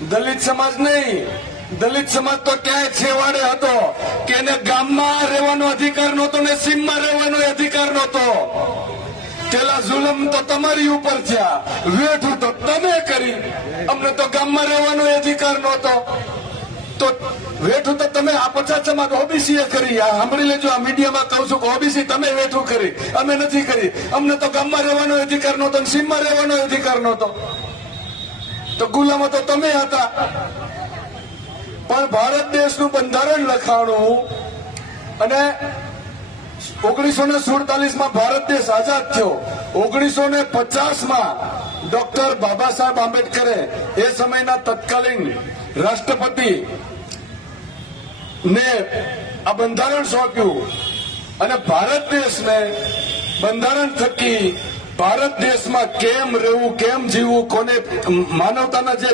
દલિત સમાજ નહીં, દલિત સમાજ તો ક્યાંય છેવાડે હતો કે એને ગામમાં રહેવાનો અધિકાર નહોતો ને સીમમાં રહેવાનો અધિકાર નહોતો. પેલા જુલમ તો તમારી ઉપર થયા, વેઠું તો તમે કરી. અમને તો ગામમાં રહેવાનો અધિકાર નહોતો, તો વેઠું તો તમે આ 50 સમાજ ઓબીસી કરી. આ સાંભળી લેજો, આ મીડિયામાં કહું છું કે ઓબીસી તમે વેઠું કરી, અમે નથી કરી. અમને તો ગામમાં રહેવાનો અધિકાર નહોતો, સીમમાં રહેવાનો અધિકાર નહોતો. તો ગુલામો તો તમે હતા. પણ ભારત દેશનું બંધારણ લખાણું અને 1947 ભારત દેશ આઝાદ થયો. 1950 ડોક્ટર બાબા સાહેબ આંબેડકરે એ સમયના તત્કાલીન રાષ્ટ્રપતિ ને આ બંધારણ સોંપ્યું અને ભારત દેશને બંધારણ થકી ભારત દેશમાં કેમ રહેવું, કેમ જીવવું, કોને માનવતાના જે